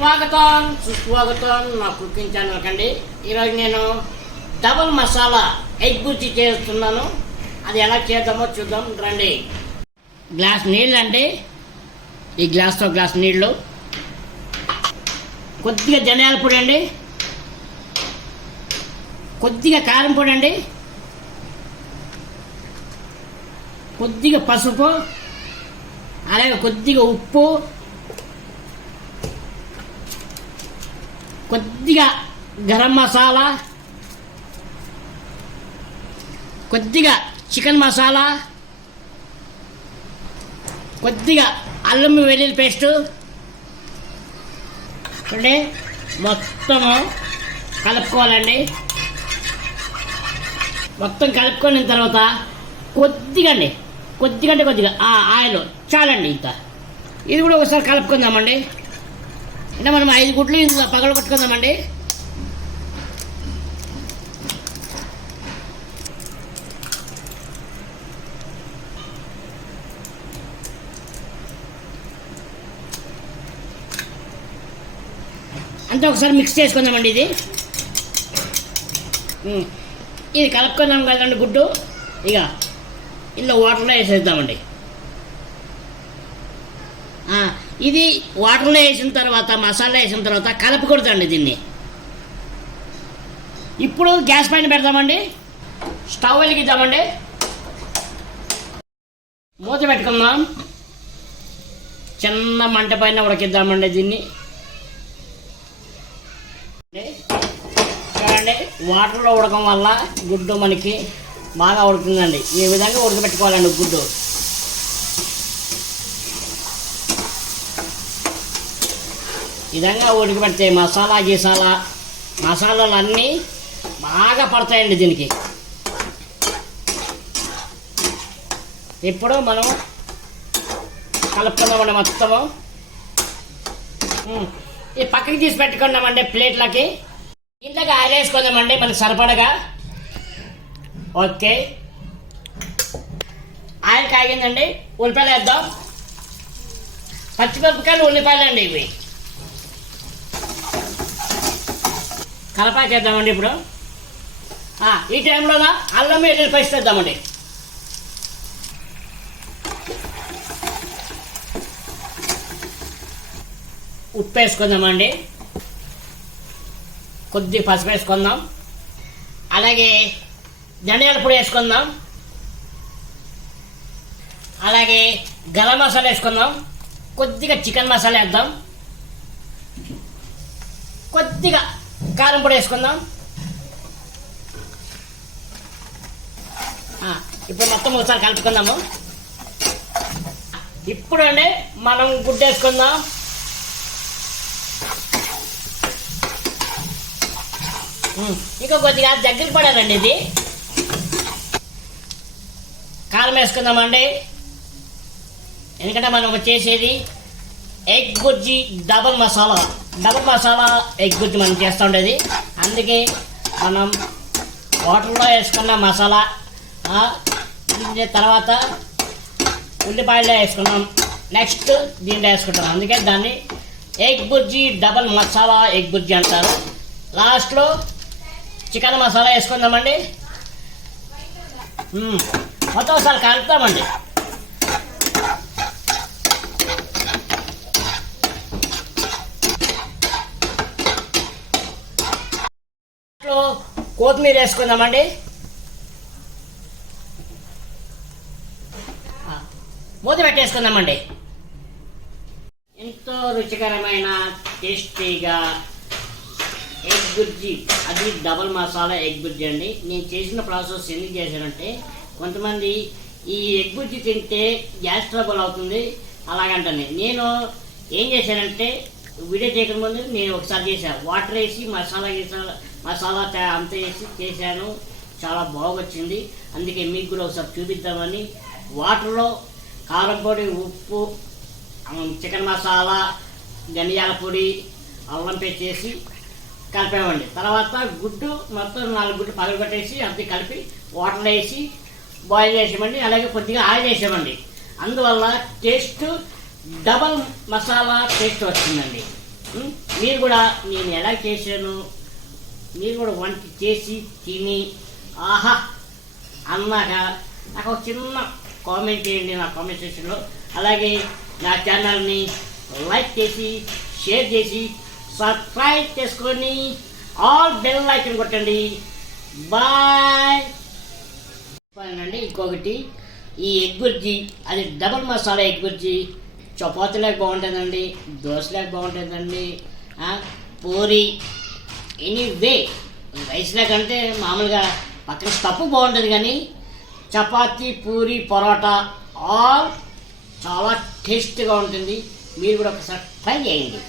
స్వాగతం సుస్వాగతం నా కుకింగ్ ఛానల్ కండి. ఈరోజు నేను డబుల్ మసాలా ఎగ్ బుజ్జి చేస్తున్నాను. అది ఎలా చేద్దామో చూద్దాం రండి. గ్లాస్ నీళ్ళు అండి, ఈ గ్లాస్తో గ్లాస్ నీళ్ళు, కొద్దిగా ధనియాల పొడి అండి, కొద్దిగా కారం పొడి అండి, కొద్దిగా పసుపు, అలాగే కొద్దిగా ఉప్పు, కొద్దిగా గరం మసాలా, కొద్దిగా చికెన్ మసాలా, కొద్దిగా అల్లం వెల్లుల్లి పేస్టు అంటే మొత్తము కలుపుకోవాలండి. మొత్తం కలుపుకున్న తర్వాత కొద్దిగా అండి, కొద్దిగా అంటే కొద్దిగా ఆయిల్ చాలండి. ఇంకా ఇది కూడా ఒకసారి కలుపుకుందామండి. అంటే మనం 5 గుడ్లు ఇందులో పగలు కొట్టుకుందామండి. అంతా ఒకసారి మిక్స్ చేసుకుందామండి. ఇది కలుపుకుందాం కదండి గుడ్డు. ఇక ఇందులో వాటర్లో వేసేద్దామండి. ఇది వాటర్లో వేసిన తర్వాత, మసాలా వేసిన తర్వాత కలపకూడదండి దీన్ని. ఇప్పుడు గ్యాస్ పైన పెడదామండి. స్టవ్ వెలిగిద్దామండి. మూత పెట్టుకుందాం. చిన్న మంట పైన ఉడకిద్దామండి దీన్ని. చూడండి, వాటర్లో ఉడకం వల్ల గుడ్డు మనకి బాగా ఉడుకుతుందండి. ఈ విధంగా ఉడకబెట్టుకోవాలండి గుడ్డు. ఈ విధంగా ఉడకబెడితే మసాలాలు అన్నీ బాగా పడతాయండి దీనికి. ఇప్పుడు మనం కలుపుకుందామండి మొత్తము. ఈ పక్కకి తీసి పెట్టుకున్నామండి ప్లేట్లకి. ఇంట్లోకి ఆయిల్ వేసుకుందామండి మనకి సరిపడగా. ఓకే, ఆయిల్ కాగిందండి. ఉల్లిపాయలు వేద్దాం. పచ్చిమిరపకాయలు, ఉల్లిపాయలు అండి ఇవి. కలపా చేద్దామండి. ఇప్పుడు ఈ టైంలో అల్లం వెల్లుల్లి పేస్ట్ వేద్దామండి. ఉప్పు వేసుకుందామండి. కొద్దిగా పసుపు వేసుకుందాం. అలాగే ధనియాల పొడి వేసుకుందాం. అలాగే గరం మసాలా వేసుకుందాం. కొద్దిగా చికెన్ మసాలా వేద్దాం. కొద్దిగా కారం పొడి వేసుకుందాం. ఇప్పుడు మొత్తం ఒకసారి కలుపుకుందాము. ఇప్పుడు అండి మనం గుడ్డు వేసుకుందాం. ఇంకా కొద్దిగా దగ్గరికి పడాలండి ఇది. కారం వేసుకుందామండి. ఎందుకంటే మనం చేసేది ఎగ్ బుజ్జి డబల్ మసాలా ఎగ్ బుజ్జి మనం చేస్తూ ఉండేది. అందుకే మనం వాటర్లో వేసుకున్న మసాలా, తర్వాత ఉల్లిపాయలో వేసుకున్నాం, నెక్స్ట్ దీంట్లో వేసుకుంటాం. అందుకే దాన్ని ఎగ్ బుజ్జి డబల్ మసాలా ఎగ్ బుజ్జి అంటారు. లాస్ట్లో చికెన్ మసాలా వేసుకుందామండి. మొత్తం ఒకసారి కలుపుతామండి. కొత్తిమీర వేసుకుందామండి. మూత పెట్టేసుకుందామండి. ఎంతో రుచికరమైన టేస్టీగా ఎగ్ బుజ్జి, అది డబల్ మసాలా ఎగ్ బుజ్జి అండి. నేను చేసిన ప్రాసెస్ ఎందుకు చేశానంటే, కొంతమంది ఈ ఎగ్ బుజ్జి తింటే గ్యాస్ ట్రబుల్ అవుతుంది అలాగంటనే. నేను ఏం చేశానంటే, వీడియో చేయకముందు నేను ఒకసారి చేశాను. వాటర్ వేసి మసాలా అంతా వేసి చేశాను. చాలా బాగొచ్చింది. అందుకే మీకు కూడా ఒకసారి చూపిద్దామని వాటర్లో కారం పొడి, ఉప్పు, చికెన్ మసాలా, ధనియాల పొడి, అల్లం పేస్ట్ చేసి కలిపామండి. తర్వాత గుడ్డు మొత్తం 4 గుడ్లు పగలగొట్టేసి అంతే కలిపి వాటర్లో వేసి బాయిల్ చేసామండి. అలాగే కొద్దిగా ఆయిల్ వేసామండి. అందువల్ల టేస్ట్ డబల్ మసాలా టేస్ట్ వచ్చిందండి. మీరు కూడా నేను ఎలా చేశాను మీరు కూడా వంట చేసి తిని ఆహా అన్నాక నాకు ఒక చిన్న కామెంట్ చేయండి నా కామెంట్ సెక్షన్లో. అలాగే నా ఛానల్ని లైక్ చేసి షేర్ చేసి సబ్స్క్రైబ్ చేసుకొని ఆల్ బెల్ ఐకాన్ కొట్టండి. బాయ్ అండి. ఇంకొకటి ఈ ఎగ్ బుర్జీ అది డబల్ మసాలా ఎగ్ బుర్జీ చపాతీలకు బాగుంటుందండి, దోశలకు బాగుంటుందండి, పూరి ఎనీవే రైస్ల కంటే మామూలుగా పక్కన స్టఫ్ బాగుంటుంది, కానీ చపాతీ పూరి పరోటా ఆల్ చాలా టేస్ట్గా ఉంటుంది. మీరు కూడా ఒకసారి ట్రై చేయండి.